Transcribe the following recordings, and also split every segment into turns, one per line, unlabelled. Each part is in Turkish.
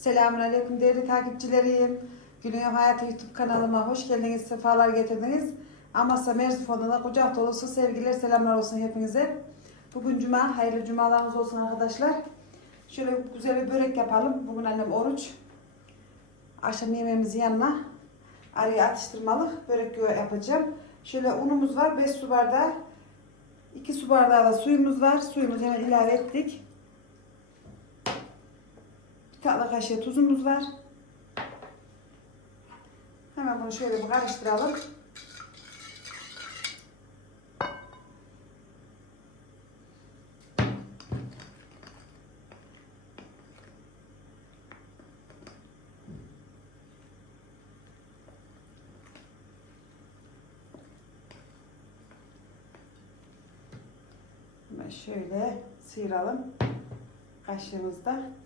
Selamünaleyküm değerli takipçilerim. Güney Hayatı YouTube kanalıma hoş geldiniz, sefalar getirdiniz. Amasya Merzifon'da kucak dolusu sevgiler, selamlar olsun hepinize. Bugün cuma, hayırlı cumalarınız olsun arkadaşlar. Şöyle güzel bir börek yapalım. Bugün annem oruç. Akşam yemeğimizin yanına araya atıştırmalık börek yapacağım. Şöyle unumuz var, 5 su bardağı. 2 su bardağı da suyumuz var. Suyumuzu hemen ilave ettik. Bir tatlı kaşığı tuzumuz var. Hemen bunu şöyle bir karıştıralım. Hemen şöyle sıyıralım kaşığımızda.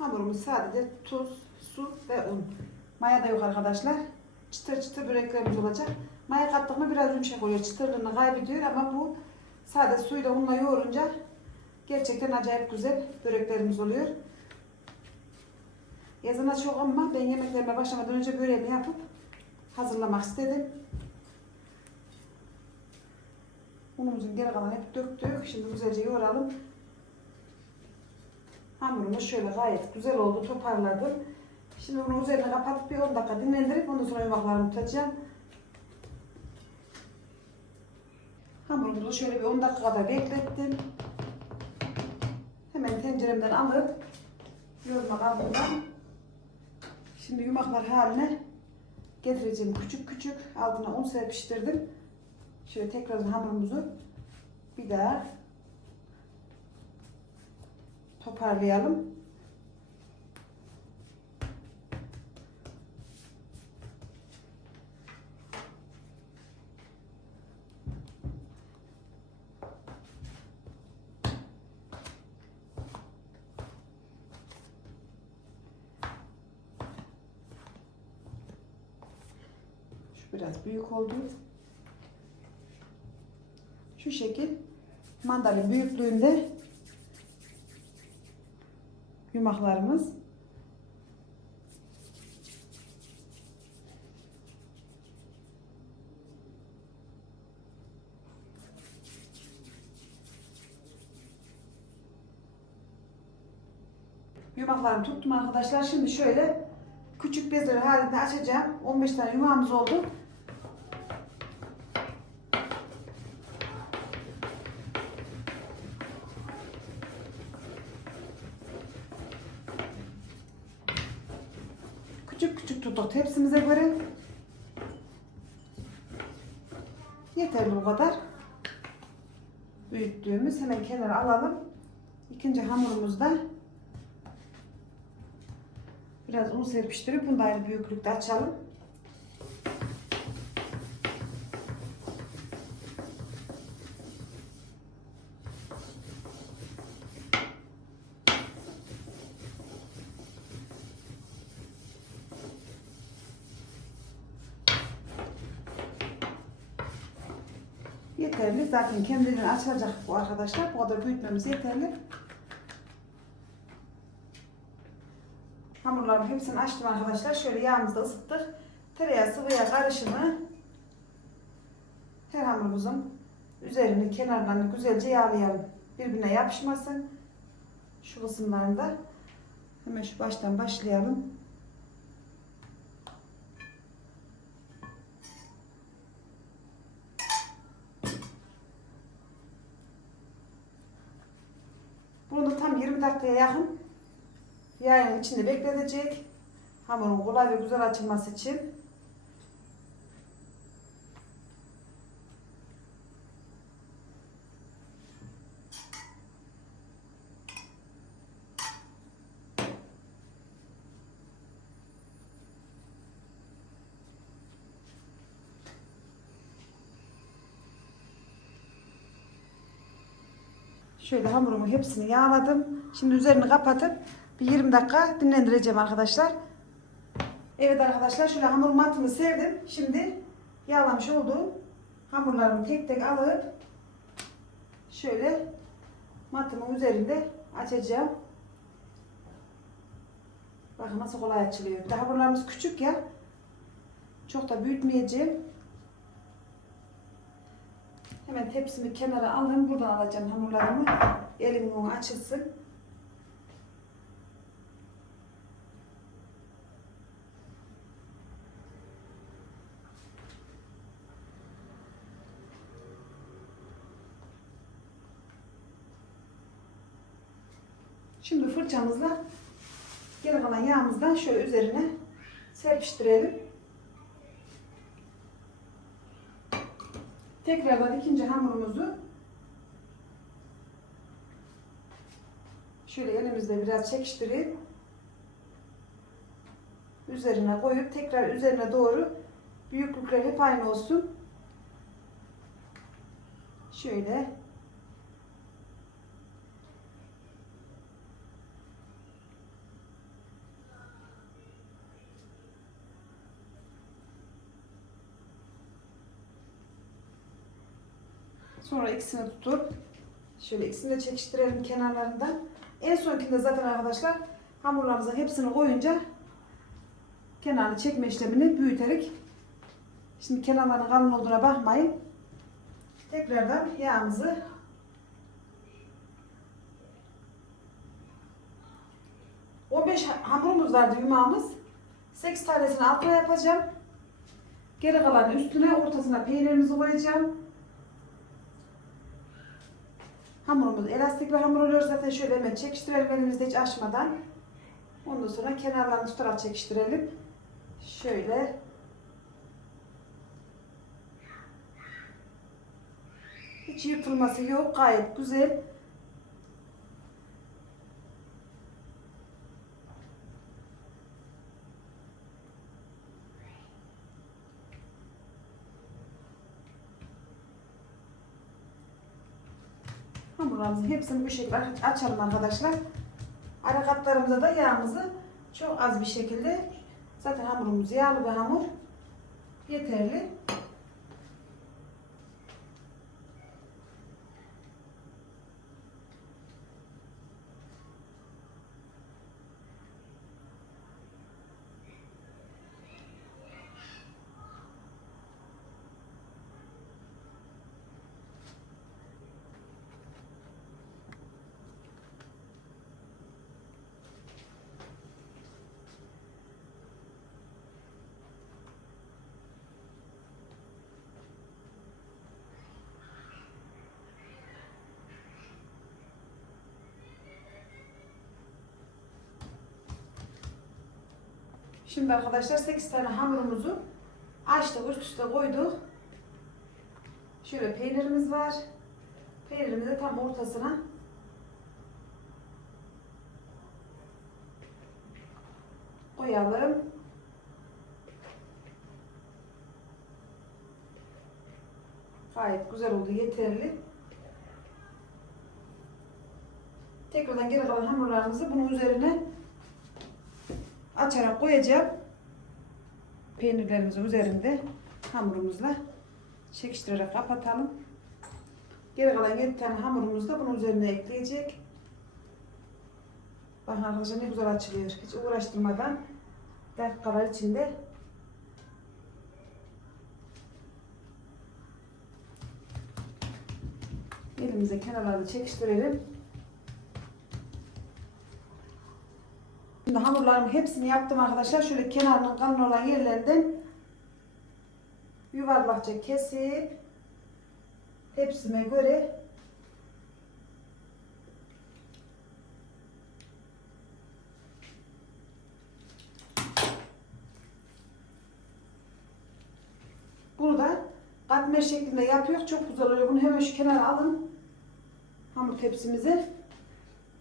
Hamurumuz sadece tuz, su ve un. Maya da yok arkadaşlar. Çıtır çıtır böreklerimiz olacak. Maya kattık mı biraz yumuşak oluyor. Çıtırlığını kaybediyor ama bu sade suyla unla yoğurunca gerçekten acayip güzel böreklerimiz oluyor. Yazına çok ama ben yemeklerime başlamadan önce böreğimi yapıp hazırlamak istedim. Unumuzun geri kalanı hep döktük. Şimdi güzelce yoğuralım. Hamurumuz şöyle gayet güzel oldu. Toparladım. Şimdi bunu üzerine kapatıp bir 10 dakika dinlendirip ondan sonra yumaklarını tutacağım. Hamurumuzu şöyle bir 10 dakika kadar beklettim. Hemen tenceremden alıp yoğurma kabından şimdi yumaklar haline getireceğim küçük küçük altına un serpiştirdim. Şöyle tekrar hamurumuzu bir daha toparlayalım. Biraz büyük oldu. Şu şekil mandalin büyüklüğünde yumaklarımız. Yumaklarımı tuttum arkadaşlar. Şimdi şöyle küçük bezleri halinde açacağım. 15 tane yumağımız oldu. Küçük küçük tepsimize göre. Yeterli bu kadar. Büyüttüğümüz hemen kenara alalım. İkinci hamurumuzda biraz un serpiştirip bunu da aynı büyüklükte açalım. Yeterli. Zaten kendini açacak bu arkadaşlar. Bu kadar büyütmemiz yeterli. Hamurların hepsini açtım arkadaşlar. Şöyle yağımızı da ısıttık. Tereyağı sıvı yağ karışımı her hamurumuzun üzerini kenarlarını güzelce yağlayalım. Birbirine yapışmasın. Şu kısımlarında. Hemen şu baştan başlayalım. saatine yakın yayının içinde bekletecek. Hamurun kolay ve güzel açılması için. Şöyle hamurumun hepsini yağladım. Şimdi üzerini kapatıp bir 20 dakika dinlendireceğim arkadaşlar. Evet arkadaşlar şöyle hamur matını serdim. Şimdi yağlamış olduğum hamurlarımı tek tek alıp şöyle matımın üzerinde açacağım. Bakın nasıl kolay açılıyor. Daha hamurlarımız küçük ya. Çok da büyütmeyeceğim. Hemen tepsimi kenara alayım. Buradan alacağım hamurlarımı. Elim onu açılsın. Şimdi fırçamızla geri kalan yağımızdan şöyle üzerine serpiştirelim. Tekrardan ikinci hamurumuzu şöyle elimizde biraz çekiştirip üzerine koyup tekrar üzerine doğru büyüklükler hep aynı olsun. Şöyle Sonra ikisini tutup şöyle ikisini de çekiştirelim kenarlarından. En sonkinde zaten arkadaşlar hamurlarımızın hepsini koyunca kenarını çekme işlemini büyüterek şimdi kenarların kalın olduğuna bakmayın. Tekrardan yağımızı O 5 hamurumuz vardı yumağımız. 8 tanesini altına yapacağım. Geri kalanı üstüne ortasına peynirimizi koyacağım. Hamurumuz elastik bir hamur oluyor zaten şöyle hemen çekiştirelim elimizde hiç açmadan. Ondan sonra kenarlarını tutarak çekiştirelim. Şöyle. Hiç yırtılması yok. Gayet güzel. Hamurlarımızın hepsini bu şekilde açalım arkadaşlar. Ara katlarımıza da yağımızı çok az bir şekilde zaten hamurumuz yağlı bir hamur yeterli. Şimdi arkadaşlar 8 tane hamurumuzu açtık, üst üste koyduk. Şöyle peynirimiz var. Peynirimizi tam ortasına koyalım. Gayet güzel oldu, yeterli. Tekrardan geri kalan hamurlarımızı bunun üzerine açarak koyacağım. Peynirlerimizin üzerinde hamurumuzla çekiştirerek kapatalım. Geri kalan 7 tane hamurumuzu da bunun üzerine ekleyecek. Bakın arkadaşlar ne güzel açılıyor. Hiç uğraştırmadan dakikalar içinde elimize kenarlarını çekiştirelim. Şimdi hamurlarımın hepsini yaptım arkadaşlar. Şöyle kenarının kalın olan yerlerinden yuvarlakça kesip hepsine göre burada katmer şeklinde yapıyor. Çok güzel oluyor. Bunu hemen şu kenara alın. Hamur tepsimize.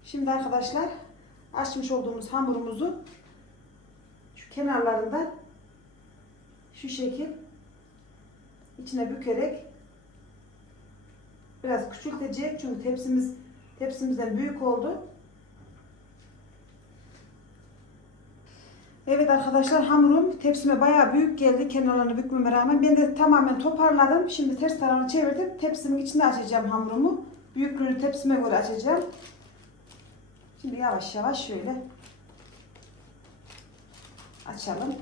Şimdi arkadaşlar açmış olduğumuz hamurumuzu şu kenarlarından şu şekil içine bükerek biraz küçültecek çünkü tepsimiz Tepsimizden büyük oldu. Evet arkadaşlar hamurum tepsime bayağı büyük geldi kenarlarını bükmeme rağmen. Ben de tamamen toparladım. Şimdi ters tarafını çevirdim. Tepsimin içinde açacağım hamurumu. Büyüklüğünü tepsime göre açacağım. Şimdi yavaş yavaş şöyle açalım.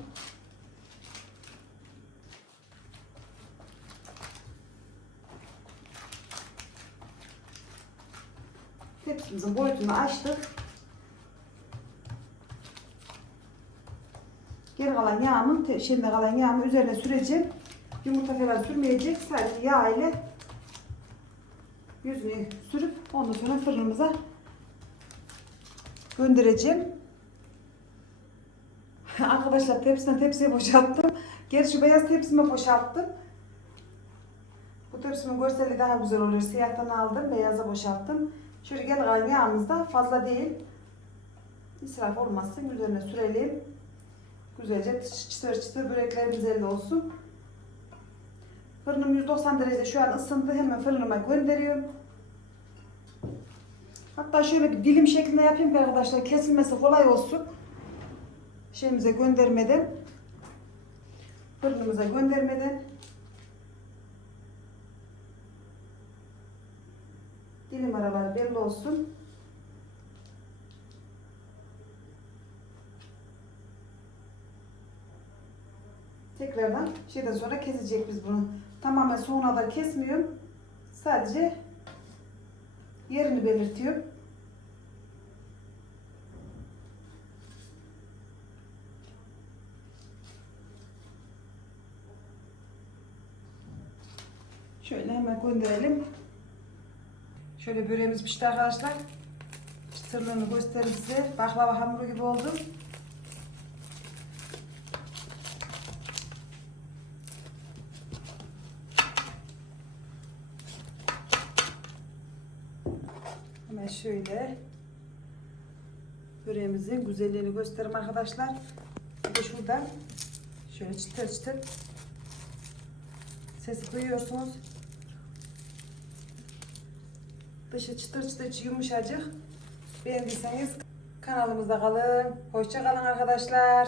Tepsimizin boyutunu açtık. Geri kalan yağımın, şimdi kalan yağımı üzerine süreceğim. Yumurta falan sürmeyecek. Sadece yağ ile yüzünü sürüp ondan sonra fırınımıza göndereceğim. Arkadaşlar tepsiden tepsiye boşalttım. Gerçi şu beyaz tepsime boşalttım. Bu tepsimin görseli daha güzel oluyor. Siyahtan aldım, beyaza boşalttım. Şöyle gel kalan da fazla değil. İsraf olmasın. Üzerine sürelim. Güzelce çıtır çıtır böreklerimiz elde olsun. Fırınım 190 derece şu an ısındı. Hemen fırınıma gönderiyorum. Hatta şöyle bir dilim şeklinde yapayım ki arkadaşlar kesilmesi kolay olsun. Şeyimize göndermeden fırınımıza göndermeden dilim araları belli olsun. Tekrardan şeyden sonra kesecek biz bunu. Tamamen sonuna da kesmiyorum. Sadece yerini belirtiyorum. Şöyle hemen gönderelim. Şöyle böreğimiz pişti arkadaşlar. Çıtırlığını göstereyim size. Baklava hamuru gibi oldu. Hemen şöyle böreğimizin güzelliğini göstereyim arkadaşlar. Bir de şuradan şöyle çıtır çıtır sesi duyuyorsunuz. Dışı çıtır çıtır yumuşacık. Beğendiyseniz kanalımızda kalın. Hoşça kalın arkadaşlar.